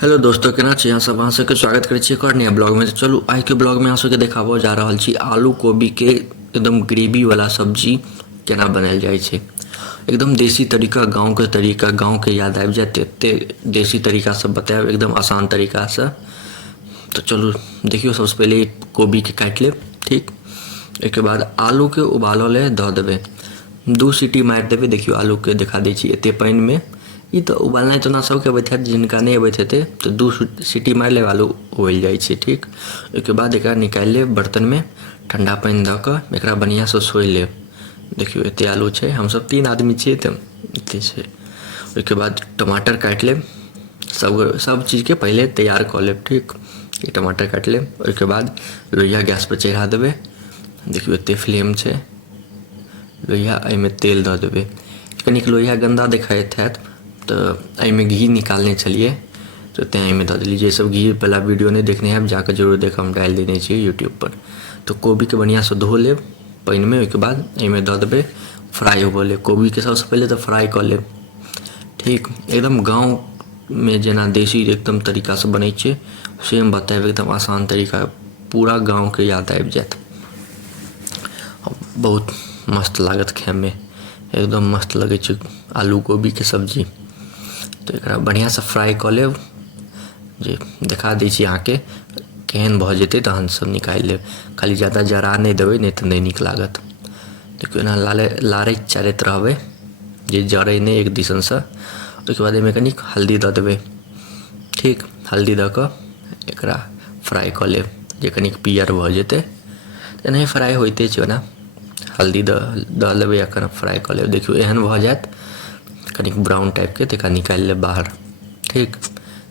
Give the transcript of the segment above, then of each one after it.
Hello दोस्तों, केना छी अहाँ सब? अहाँ सबके स्वागत करै छी एक और नया ब्लॉग में। तो चलू आइ के ब्लॉग में अहाँ सबके देखाबो जा रहल छी आलू कोबी के एकदम ग्रेवी वाला सब्जी केना बनायल जाइ छै। एकदम देसी तरीका, गाँव के याद आबि जायत, एते देसी तरीका से बतायब, एकदम आसान तरीका से। तो चलू देखियो, सबसे पहले कोबी के काटि लेब, ठीक। एहिके बाद आलू के उबालऽ ले दऽ देबै, 2 सीटी मारि देबै। देखियो आलू के देखा दै छी एते पानि में। ई तऽ उबालनाइ तऽ ओना सबके अबैत हैत, जिनका नहि अबैत हेतै तऽ 2 सीटी मारि लेब, आलू उबलि जाइ छै, ठीक। ओहिके बाद एकरा निकालि लेब बर्तन में, ठंडा पानि दऽ कऽ एकरा बढ़िआँसँ सोहि लेब। देखियो एते आलू छै, हमसब 3 आदमी छियै तऽ एते छै। ओहिके बाद टमाटर काटि लेब, सब चीजके पहिले तैयार कऽ लेब, ठीक। ई टमाटर काटि लेब। ओहिके बाद लोहिया गैस पर चढ़ा देबै। देखियो एते फ्लेम छै लोहिया, एहिमे तेल दऽ देबै। कनिक लोहिया गन्दा देखाइत हैत तऽ एहिमे घी निकालने छलिए तऽ तेँ एहिमे दऽ देलिए। जे सब घी वाला वीडियो नहि देखने हैब जाकऽ जरूर देखब, हम डालि देने छी यूट्यूब पर। तो कोबीके बढ़िआँसँ धो लेब पानि में। ओहिके बाद एहिमे दऽ देबै, फ्राइ होबऽ ले कोबीके। सबसँ पहिले तऽ फ्राइ कऽ लेब, ठीक। एकदम गाँव में जेना देसी एकदम तरीकासँ बनै छै सेम बतायब, एकदम आसान तरीका, पूरा गाँवके याद आबि जायत। बहुत मस्त लागत खायमे, एकदम मस्त लगै छै आलू कोबीके सब्जी। तो एकरा बढ़िआँसँ फ्राइ कऽ लेब, जे देखा दै छी अहाँके केहन भऽ जेतै तहन सब निकालि लेब। खाली ज़्यादा जरा नहि देबै, नहि तऽ नहि नीक लागत। देखियौ एना लारैत चारैत रहबै जे जरै नहि एक दिसनसँ। ओहिके बाद एहिमे कनिक हल्दी दऽ देबै, ठीक। हल्दी दऽ कऽ एकरा फ्राइ कऽ लेब जे कनिक पियर भऽ जेतै। एनाही फ्राइ होइते छै ओना। हल्दी दऽ लेबै, एखन फ्राइ कऽ लेब। देखियौ एहन भऽ जायत कनिक ब्राउन टाइपके, तऽ एकरा निकालि लेब बाहर, ठीक।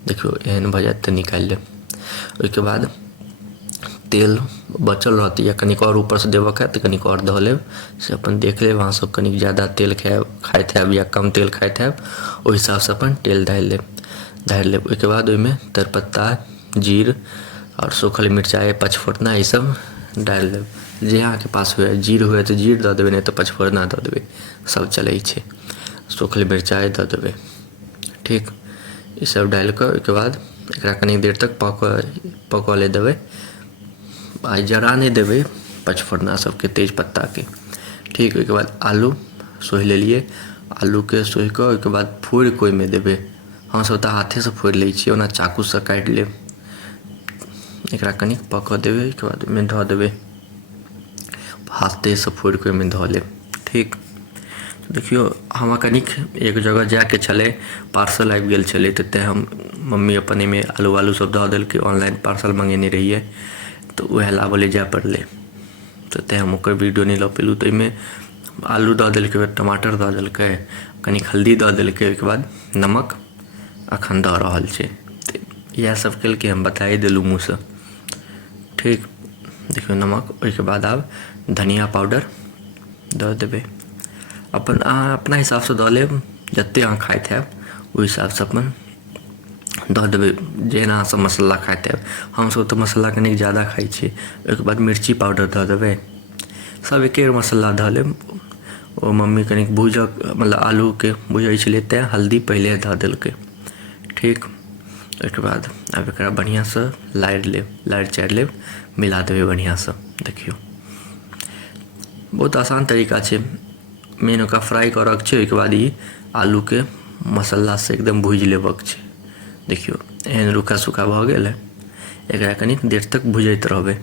देखियौ एहन भऽ जायत तऽ निकालि लेब। ओहिके बाद तेल बचल रहतै या कनिक और ऊपरसँ देबऽके हैत तऽ कनिक और दऽ लेब, से अपन देख लेब। अहाँसब कनिक ज़्यादा तेल खाइत हैब या कम तेल खाइत हैब, ओहि हिसाबसँ अपन तेल ढारि लेब। ओहिके बाद ओहिमे तेजपत्ता, जीर और सूखल मिरचाइ, पचफोरना, ईसब डालि देब। जे अहाँके पास हुए, जीर हुए तऽ जीर दऽ देबै, नहि तऽ पचफोरना दऽ देबै, सब चलै छै। सूखल मिरचाइ दऽ देबै, ठीक। ईसब डालि कऽ ओहिके बाद एकरा कनी देर तक पकऽ ले देबै। आ जरा नहि देबै पचफोरना सबके, तेजपत्ताके, ठीक। ओहिके बाद आलू सोहि लेलिए, आलूके सोहि कऽ ओहिके बाद फोड़ि कऽ ओहिमे देबै। हमसब तऽ हाथेसँ फोड़ि लै छिए, ओना चाकूसँ काटि लेब। एकरा कनिक पकऽ देबै, ओहिके बाद ओहिमे धऽ देबै, हाथेसँ फोड़ि कऽ ओहिमे धऽ लेब, ठीक। देखियौ हमरा कनिक एक जगह जाइके छलै, पार्सल आबि गेल छलै, तऽ तेँ हम मम्मी अपन एहिमे आलू सब दऽ देलकै। ऑनलाइन पार्सल मँगेने रहिए तऽ वएह लाबऽ ले जाए पड़लै, तऽ तेँ हम ओकर वीडियो नहि लऽ पेलहुँ। तऽ एहिमे आलू दऽ देलकै, टमाटर दऽ देलकै, कनिक हल्दी दऽ देलकै, ओहिके बाद नमक एखन दऽ रहल छै। तऽ इएहसब केलकै, हम बताए देलहुँ मुँहसँ, ठीक। देखियौ नमक। ओहिके बाद आब धनिया पाउडर दऽ देबै। अहाँ अपना हिसाबसँ दऽ लेब, जतेक अहाँ खाइत हैब ओहि हिसाबसँ अपन दऽ देबै, जेहन अहाँसब मसल्ला खाइत हैब। हमसब तऽ मसल्ला कनिक ज़्यादा खाइ छिए। ओहिके बाद मिरची पाउडर दऽ देबै, सब एके बेर मसल्ला दऽ लेब। ओ मम्मी कनिक मतलब आलूके भुजै छलै तेँ हल्दी पहिले दऽ देलकै, ठीक। ओहिके बाद आब एकरा बढ़िआँसँ लारि चारि लेब, मिला देबै बढ़िआँसँ। देखियौ बहुत आसान तरीका छै, मेन ओकरा फ्राइ करऽके छै। ओहिके बाद ई आलूके मसल्लासँ एकदम भुजि लेबऽके छै। देखियौ एहन रूखा सूखा भऽ गेल है। एकरा कनिक देर तक भुजैत रहबै,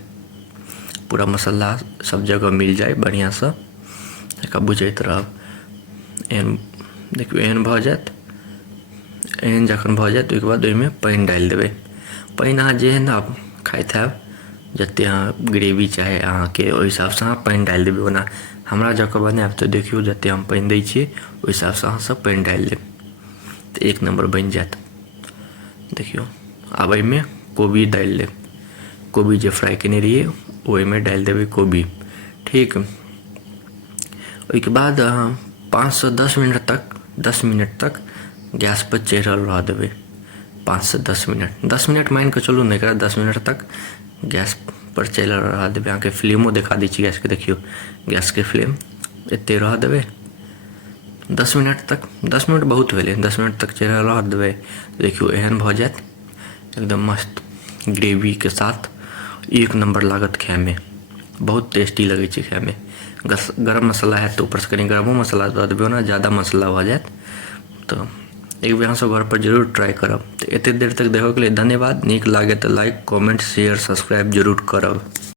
पूरा मसल्ला सब जगह मिल जाए बढ़िआँसँ। एकरा भुजैत रहब। एहन देखियौ एहन भऽ जायत। एहन जखन भऽ जायत ओहिके बाद ओहिमे पानि डालि देबै। पानि अहाँ जेहन खाइत हैब, जतेक अहाँ ग्रेवी चाही अहाँके, ओहि हिसाबसँ अहाँ पानि डालि देबै। ओना हमरा जकाँ बनायब तऽ देखियौ जतेक हम पानि दै छिए ओहि हिसाबसँ अहाँसब पानि डालि लेब, तऽ एक नम्बर बनि जायत। देखियौ आब एहिमे कोबी डालि लेब, कोबी जे फ्राइ केने रहिए ओहिमे डालि देबै कोबी, ठीक। ओहिके बाद अहाँ 5 सँ 10 मिनट तक गैसपर चढ़ल रहऽ देबै। 5 सँ 10 मिनट मानि कऽ चलू ने, एकरा 10 मिनट तक गैसपर चढ़ल रहऽ देबै। अहाँके फ्लेमो देखा दै छी गैसके, देखियौ गैसके फ्लेम एतेक रहऽ देबै 10 मिनट तक। 10 मिनट बहुत भेलै, 10 मिनट तक चढ़ल रहऽ देबै। देखियौ एहन भऽ जायत एकदम मस्त ग्रेवी के साथ एक नंबर लागत खाए में, बहुत टेस्टी लगे छै खाए में। गरम मसाला है तो ऊपर से कनी गरमो मसाला दऽ देबै ना, ज़्यादा मसाला भऽ जायत तो एक बेर अहाँ सब घर पर जरूर ट्राई करब। तो एते देर तक देखो के लिए धन्यवाद। नीक लागे तो लाइक कमेंट शेयर सब्सक्राइब जरूर करब।